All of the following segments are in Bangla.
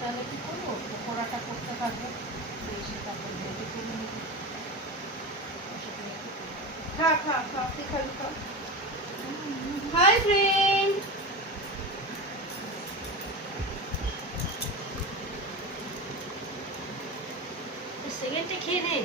তাহলে কি করবো, পকোড়াটা করতে থাকবে, এসে তারপর রেডি করে নেবো। খা খা খা, তুই খাবি খা। হাই ফ্রেন্ড, সেকেন্ডে খেয়ে নে।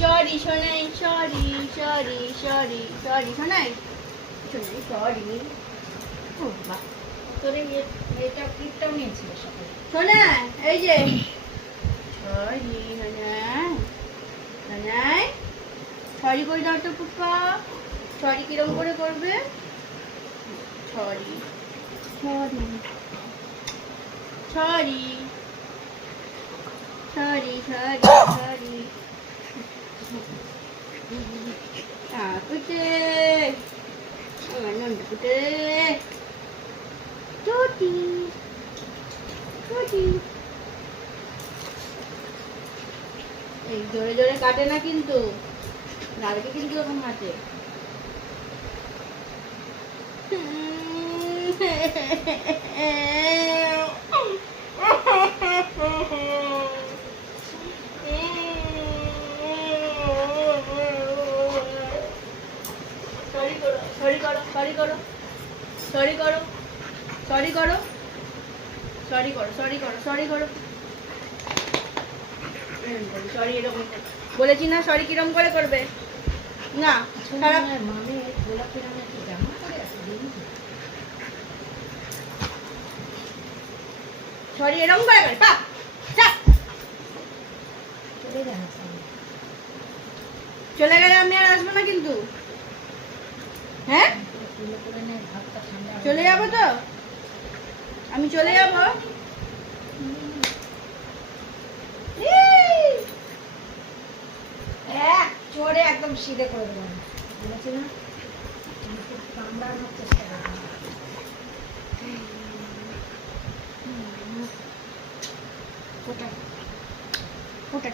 সরি শোনাই, সরি সরি সরি সরি শোনাই, শোনাই সরি। ও বাহ, তোর এটা ক্লিপটাও নিয়েছিল সকালে। শোনা, এই যে সরি শোনাই, শোনাই সরি করে দাও তো পুষ্পা। সরি কিরম করে করবে? Sorry sorry sorry sorry sorry sorry. কুটে আমার নন্দ কুটে টুটি টুটি। এই জোরে জোরে কাটে না কিন্তু, নাড়কে কিন্তু ওরকম হাতে। সরি করো, সরি করো, সরি করো, সরি করো, সরি করো, সরি করো, সরি করো, সরি এরকম বলেছি না? সরি কিরম করে করবে না? খারাপ মানে গোলাপি রঙের কি জামা পরে আছে? সরি এরকম করে করে পা চাপ। চলে যায় না। চলে গেলে আমি আর আসবো না কিন্তু, হ্যাঁ? চলে যাবো তো, আমি চলে যাবো। চড়ে একদম সিধে করে দেবো, বলেছি না? কামড়ানোর চেষ্টা করবো। ওটা ওটা